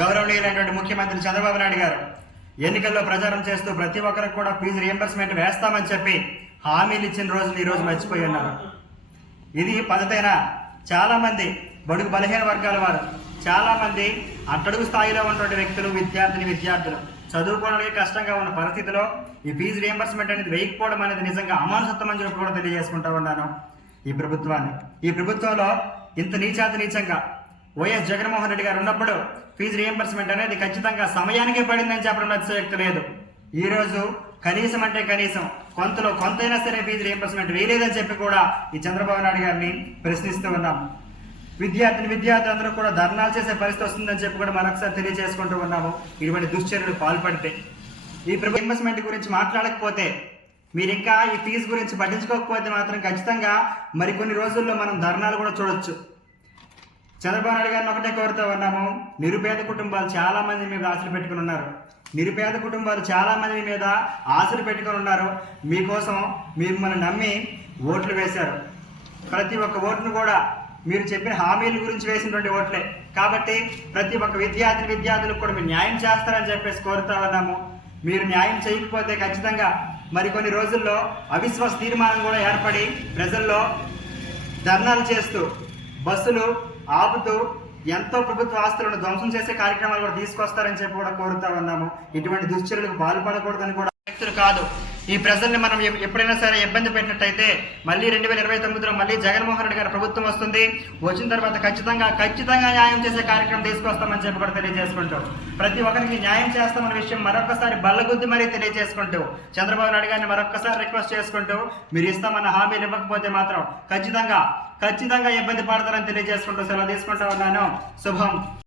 గౌరవనీయులైనటువంటి ముఖ్యమంత్రి చంద్రబాబు నాయుడు గారు ఎన్నికల్లో ప్రచారం చేస్తూ ప్రతి ఒక్కరికి కూడా ఫీజు రియంబర్స్మెంట్ వేస్తామని చెప్పి హామీలు ఇచ్చిన రోజుని ఈరోజు మర్చిపోయి ఉన్నారు. ఇది పద్ధతైన చాలామంది బడుగు బలహీన వర్గాల వారు చాలామంది అట్టడుగు స్థాయిలో ఉన్నటువంటి వ్యక్తులు విద్యార్థిని విద్యార్థులు. చదువుకోవడానికి కష్టంగా ఉన్న పరిస్థితిలో ఈ ఫీజు రియంబర్స్మెంట్ అనేది వేయకపోవడం అనేది నిజంగా అమానుసత్వం అని చెప్పి కూడా తెలియజేసుకుంటా ఉన్నాను ఈ ప్రభుత్వాన్ని. ఈ ప్రభుత్వంలో ఇంత నీచాతి నీచంగా వైఎస్ జగన్మోహన్ రెడ్డి గారు ఉన్నప్పుడు ఫీజు రియంబర్స్మెంట్ అనేది ఖచ్చితంగా సమయానికే పడిందని చెప్పడం అతిశయోక్తి లేదు. ఈరోజు కనీసం అంటే కనీసం కొంతలో కొంతైనా సరే ఫీజు రియంబర్స్మెంట్ వేయలేదని చెప్పి కూడా ఈ చంద్రబాబు నాయుడు గారిని ప్రశ్నిస్తూ ఉన్నాం. విద్యార్థిని విద్యార్థులందరూ కూడా ధర్నాలు చేసే పరిస్థితి వస్తుందని చెప్పి కూడా మరొకసారి తెలియజేసుకుంటూ ఉన్నాము. ఇటువంటి దుశ్చర్యలు పాల్పడితే. ఈ రియంబర్స్మెంట్ గురించి మాట్లాడకపోతే మీరు ఇంకా ఈ ఫీజు గురించి పట్టించుకోకపోతే మాత్రం ఖచ్చితంగా మరికొన్ని రోజుల్లో మనం ధర్నాలు కూడా చూడొచ్చు. చంద్రబాబు నాయుడు గారిని ఒకటే కోరుతూ ఉన్నాము. నిరుపేద కుటుంబాలు చాలా మంది మీద ఆశలు పెట్టుకుని ఉన్నారు. నిరుపేద కుటుంబాలు చాలా మంది మీద ఆశలు పెట్టుకుని ఉన్నారు. మీకోసం మిమ్మల్ని నమ్మి ఓట్లు వేశారు. ప్రతి ఒక్క ఓటును కూడా మీరు చెప్పిన హామీల గురించి వేసినటువంటి ఓట్లే. కాబట్టి ప్రతి ఒక్క విద్యార్థి విద్యార్థులకు కూడా మీరు న్యాయం చేస్తారని చెప్పేసి కోరుతా ఉన్నాము. మీరు న్యాయం చేయకపోతే ఖచ్చితంగా మరికొన్ని రోజుల్లో అవిశ్వాస తీర్మానం కూడా ఏర్పడి ప్రజల్లో ధర్నాలు చేస్తూ బస్సులు ఆపుతూ ఎంతో ప్రభుత్వ ఆస్తులను ధ్వంసం చేసే కార్యక్రమాలు కూడా తీసుకొస్తారని చెప్పి కూడా కోరుతా ఉన్నాము. ఇటువంటి దుశ్చర్యలకు పాల్పడకూడదని కూడా వ్యక్తులు కాదు. ఈ ప్రజల్ని మనం ఎప్పుడైనా సరే ఇబ్బంది పెట్టినట్టయితే మళ్ళీ రెండు వేల ఇరవై తొమ్మిదిలో మళ్ళీ జగన్మోహన్ రెడ్డి గారి ప్రభుత్వం వస్తుంది. వచ్చిన తర్వాత ఖచ్చితంగా ఖచ్చితంగా న్యాయం చేసే కార్యక్రమం తీసుకొస్తామని చెప్పి కూడా తెలియజేసుకుంటూ ప్రతి ఒక్కరికి న్యాయం చేస్తామన్న విషయం మరొకసారి బల్లగుద్ది మరీ తెలియజేసుకుంటూ చంద్రబాబు నాయుడు గారిని మరొకసారి రిక్వెస్ట్ చేసుకుంటూ మీరు ఇస్తామన్న హామీలు ఇవ్వకపోతే మాత్రం ఖచ్చితంగా ఖచ్చితంగా ఇబ్బంది పడతారని తెలియజేసుకుంటూ సెలవు తీసుకుంటూ ఉన్నాను. శుభం.